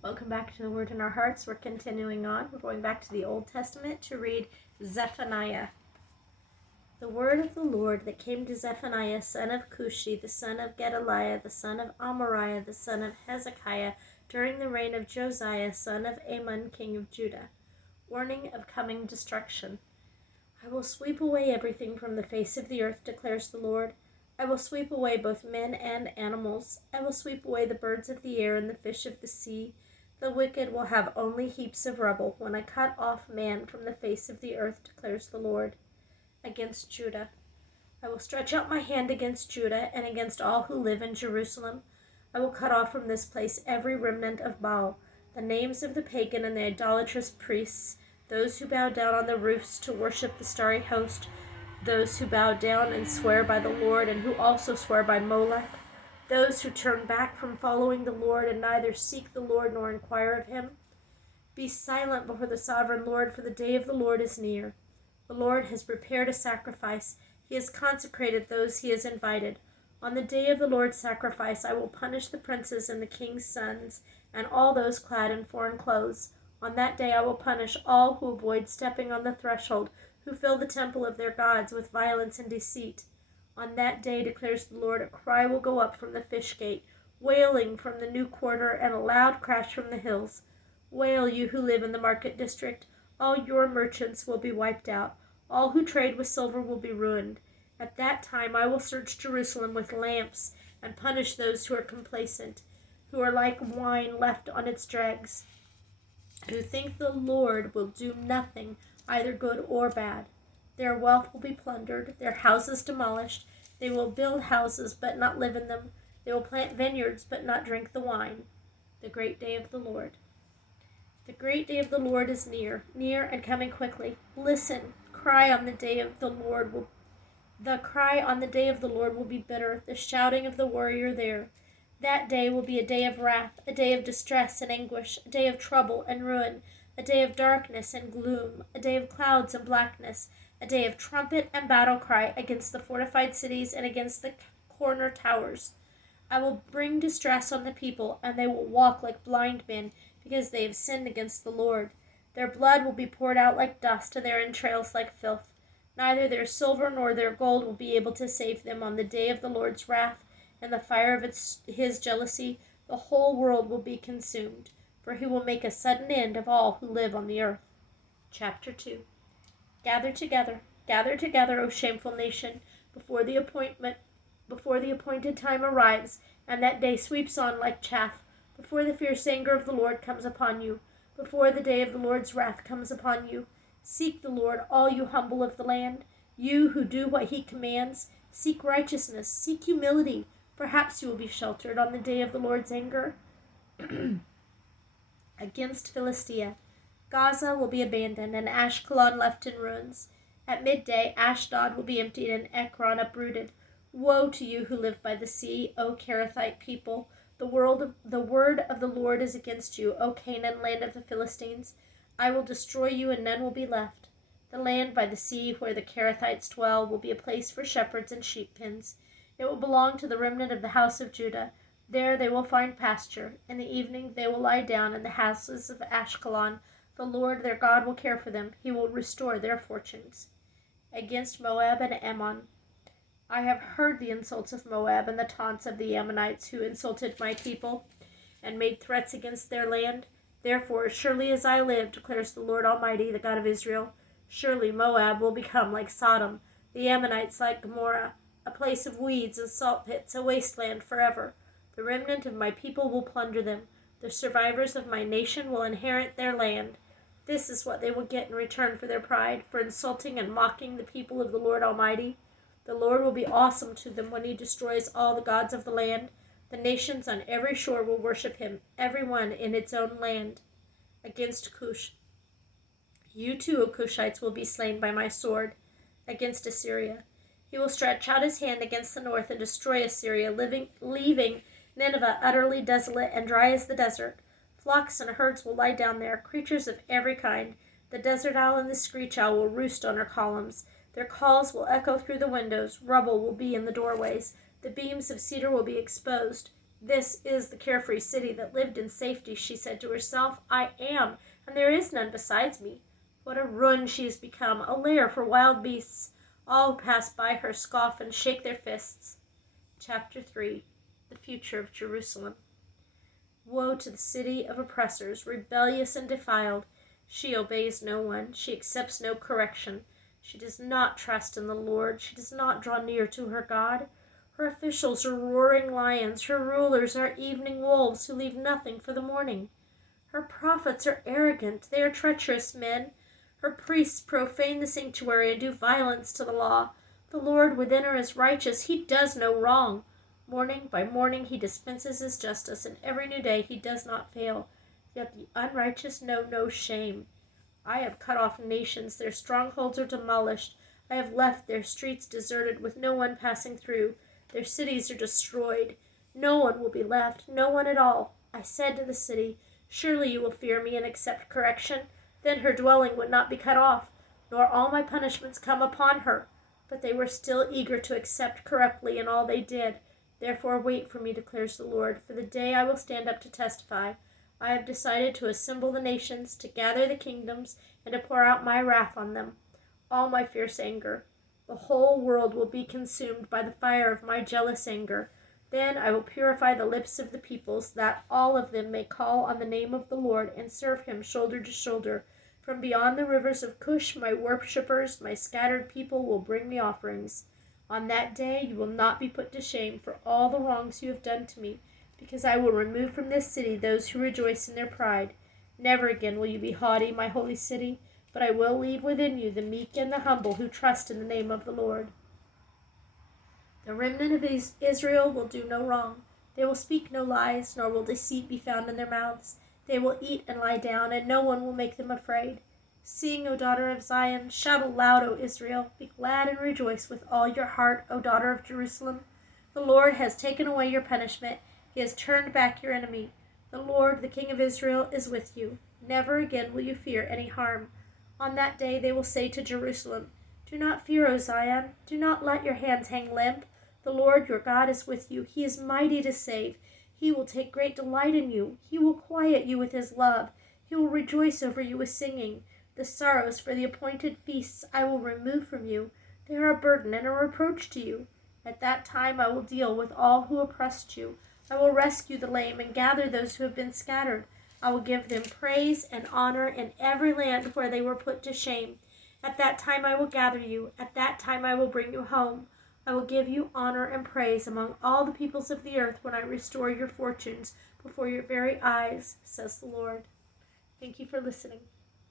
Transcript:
Welcome back to the Word in Our Hearts. We're continuing on. We're going back to the Old Testament to read Zephaniah. The word of the Lord that came to Zephaniah, son of Cushi, the son of Gedaliah, the son of Amariah, the son of Hezekiah, during the reign of Josiah, son of Amon, king of Judah. Warning of coming destruction. I will sweep away everything from the face of the earth, declares the Lord. I will sweep away both men and animals. I will sweep away the birds of the air and the fish of the sea. The wicked will have only heaps of rubble when I cut off man from the face of the earth, declares the Lord. Against Judah. I will stretch out my hand against Judah and against all who live in Jerusalem. I will cut off from this place every remnant of Baal, the names of the pagan and the idolatrous priests, those who bow down on the roofs to worship the starry host, those who bow down and swear by the Lord and who also swear by Molech, those who turn back from following the Lord and neither seek the Lord nor inquire of him. Be silent before the sovereign Lord, for the day of the Lord is near. The Lord has prepared a sacrifice. He has consecrated those he has invited. On the day of the Lord's sacrifice, I will punish the princes and the king's sons and all those clad in foreign clothes. On that day I will punish all who avoid stepping on the threshold, who fill the temple of their gods with violence and deceit. On that day, declares the Lord, a cry will go up from the fish gate, wailing from the new quarter, and a loud crash from the hills. Wail, you who live in the market district. All your merchants will be wiped out. All who trade with silver will be ruined. At that time I will search Jerusalem with lamps and punish those who are complacent, who are like wine left on its dregs, who think the Lord will do nothing, either good or bad. Their wealth will be plundered, their houses demolished. They will build houses but not live in them. They will plant vineyards but not drink the wine. The great day of the Lord. The great day of the Lord is near, near and coming quickly. Listen, the cry on the day of the Lord will be bitter, the shouting of the warrior there. That day will be a day of wrath, a day of distress and anguish, a day of trouble and ruin, a day of darkness and gloom, a day of clouds and blackness, a day of trumpet and battle cry against the fortified cities and against the corner towers. I will bring distress on the people, and they will walk like blind men, because they have sinned against the Lord. Their blood will be poured out like dust, and their entrails like filth. Neither their silver nor their gold will be able to save them on the day of the Lord's wrath, and the fire of his jealousy. The whole world will be consumed, for he will make a sudden end of all who live on the earth. Chapter 2. Gather together, O shameful nation, before the appointed time arrives, and that day sweeps on like chaff, before the fierce anger of the Lord comes upon you, before the day of the Lord's wrath comes upon you. Seek the Lord, all you humble of the land, you who do what he commands. Seek righteousness, seek humility. Perhaps you will be sheltered on the day of the Lord's anger. Against Philistia. Gaza will be abandoned, and Ashkelon left in ruins. At midday, Ashdod will be emptied, and Ekron uprooted. Woe to you who live by the sea, O Kerethite people! The word of the Lord is against you, O Canaan, land of the Philistines. I will destroy you, and none will be left. The land by the sea where the Kerethites dwell will be a place for shepherds and sheep pens. It will belong to the remnant of the house of Judah. There they will find pasture. In the evening they will lie down in the houses of Ashkelon. The Lord their God will care for them. He will restore their fortunes. Against Moab and Ammon. I have heard the insults of Moab and the taunts of the Ammonites who insulted my people and made threats against their land. Therefore, as surely as I live, declares the Lord Almighty, the God of Israel, surely Moab will become like Sodom, the Ammonites like Gomorrah, a place of weeds and salt pits, a wasteland forever. The remnant of my people will plunder them. The survivors of my nation will inherit their land. This is what they will get in return for their pride, for insulting and mocking the people of the Lord Almighty. The Lord will be awesome to them when he destroys all the gods of the land. The nations on every shore will worship him, every one in its own land. Against Cush. You too, O Cushites, will be slain by my sword. Against Assyria. He will stretch out his hand against the north and destroy Assyria, leaving Nineveh utterly desolate and dry as the desert. Flocks and herds will lie down there, creatures of every kind. The desert owl and the screech owl will roost on her columns. Their calls will echo through the windows. Rubble will be in the doorways. The beams of cedar will be exposed. This is the carefree city that lived in safety, she said to herself. I am, and there is none besides me. What a ruin she has become, a lair for wild beasts. All who pass by her scoff and shake their fists. Chapter 3. The Future of Jerusalem. Woe to the city of oppressors, rebellious and defiled. She obeys no one. She accepts no correction. She does not trust in the Lord. She does not draw near to her God. Her officials are roaring lions. Her rulers are evening wolves who leave nothing for the morning. Her prophets are arrogant. They are treacherous men. Her priests profane the sanctuary and do violence to the law. The Lord within her is righteous. He does no wrong. Morning by morning he dispenses his justice, and every new day he does not fail. Yet the unrighteous know no shame. I have cut off nations. Their strongholds are demolished. I have left their streets deserted with no one passing through. Their cities are destroyed. No one will be left, no one at all. I said to the city, surely you will fear me and accept correction. Then her dwelling would not be cut off, nor all my punishments come upon her. But they were still eager to accept corruptly in all they did. Therefore wait for me, declares the Lord, for the day I will stand up to testify. I have decided to assemble the nations, to gather the kingdoms, and to pour out my wrath on them, all my fierce anger. The whole world will be consumed by the fire of my jealous anger. Then I will purify the lips of the peoples, that all of them may call on the name of the Lord and serve him shoulder to shoulder. From beyond the rivers of Cush, my worshippers, my scattered people, will bring me offerings. On that day you will not be put to shame for all the wrongs you have done to me, because I will remove from this city those who rejoice in their pride. Never again will you be haughty, my holy city, but I will leave within you the meek and the humble who trust in the name of the Lord. The remnant of Israel will do no wrong. They will speak no lies, nor will deceit be found in their mouths. They will eat and lie down, and no one will make them afraid. Sing, O daughter of Zion. Shout aloud, O Israel. Be glad and rejoice with all your heart, O daughter of Jerusalem. The Lord has taken away your punishment. He has turned back your enemy. The Lord, the King of Israel, is with you. Never again will you fear any harm. On that day they will say to Jerusalem, do not fear, O Zion. Do not let your hands hang limp. The Lord your God is with you. He is mighty to save. He will take great delight in you. He will quiet you with his love. He will rejoice over you with singing. The sorrows for the appointed feasts I will remove from you. They are a burden and a reproach to you. At that time I will deal with all who oppressed you. I will rescue the lame and gather those who have been scattered. I will give them praise and honor in every land where they were put to shame. At that time I will gather you. At that time I will bring you home. I will give you honor and praise among all the peoples of the earth when I restore your fortunes before your very eyes, says the Lord. Thank you for listening.